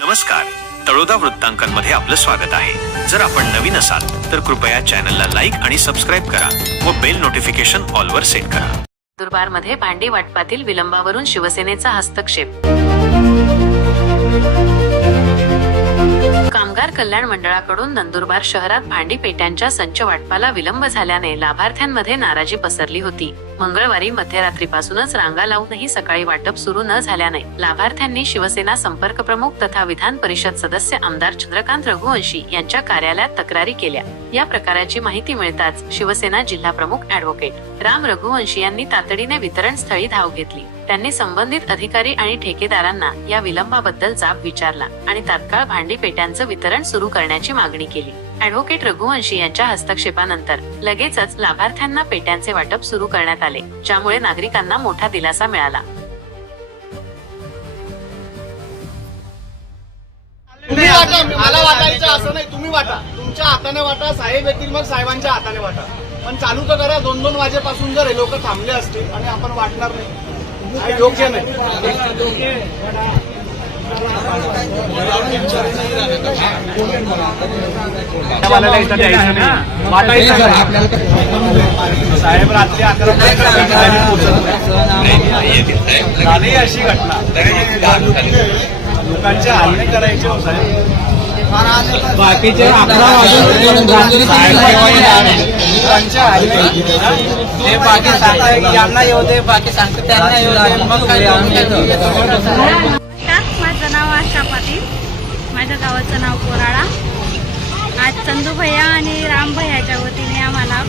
नमस्कार. तळोदा वृत्तांकनमध्ये आपलं स्वागत आहे. जर आपण नवीन असाल तर कृपया चॅनलला लाईक आणि सबस्क्राईब करा व बेल नोटिफिकेशन ऑलवर सेट करा. नंदुरबारमध्ये भांडी वाटपातील विलंबावरून शिवसेनेचा हस्तक्षेप. कामगार कल्याण मंडळाकडून नंदुरबार शहरात भांडी पेट्यांच्या संच वाटपाला विलंब झाल्याने लाभार्थ्यांमध्ये नाराजी पसरली होती. मंगळवारी मध्यरात्रीपासूनच रांगा लावूनही सकाळी वाटप सुरू न झाल्याने लाभार्थ्यांनी शिवसेना संपर्क प्रमुख तथा विधान परिषद सदस्य आमदार चंद्रकांत रघुवंशी यांच्या कार्यालयात तक्रारी केल्या. या प्रकाराची माहिती मिळताच शिवसेना जिल्हा प्रमुख ऍडव्होकेट राम रघुवंशी यांनी तातडीने वितरण स्थळी धाव घेतली. त्यांनी संबंधित अधिकारी आणि ठेकेदारांना या विलंबाबद्दल जाब विचारला आणि तात्काळ भांडी पेट्यांचं वितरण सुरू करण्याची मागणी केली. ऍडव्होकेट रघुवंशी यांच्या हस्तक्षेपानंतर लगेचच लाभार्थ्यांना पेट्यांचे वाटप सुरू करण्यात आले ज्यामुळे नागरिकांना मोठा दिलासा मिळाला. तुम्ही मला वाटायचं असं नाही तुम्ही वाटा. तुमच्या हाताने वाटा साहेब येतील मग साहेबांच्या हाताने वाटा. पण चालू तर करा दोन दोन वाजेपासून जर हे लोक थांबले असतील आणि आपण वाटणार नाही. योग्य नाही. साहेब रात्री अकरा झाली अशी घटना लोकांचे हल्ले करायचे हो साहेब बाकीचे अकरा वाजून साहेब हल्ले ते बाकी सांगताय की यांना येऊ दे बाकी सांगतात त्यांना येऊ दे. मग काय? आशा पाटील माझ्या गावाचं नाव कोराळा. आज चंदू भैया आणि राम भैयाच्या वतीने आम्हाला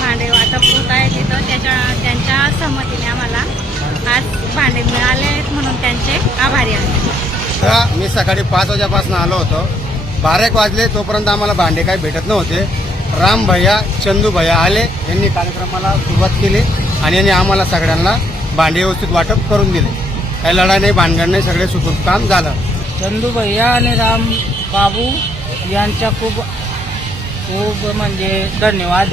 भांडे वाटप होत आहे तिथं. त्याच्या त्यांच्या संमतीने आम्हाला आज भांडे मिळाले आहेत म्हणून त्यांचे आभारी आहे तर मी सकाळी पाच वाजेपासून आलो होतो. बारा एक वाजले तोपर्यंत आम्हाला भांडे काही भेटत नव्हते. राम भैया चंदू भैया आले यांनी कार्यक्रमाला सुरुवात केली आणि यांनी आम्हाला सगळ्यांना भांडे व्यवस्थित वाटप करून दिले. या लढाने नाही सगळे सुखरूप काम झालं. चंदू भैया आणि राम बाबू यांच्या खूप खूप म्हणजे धन्यवाद.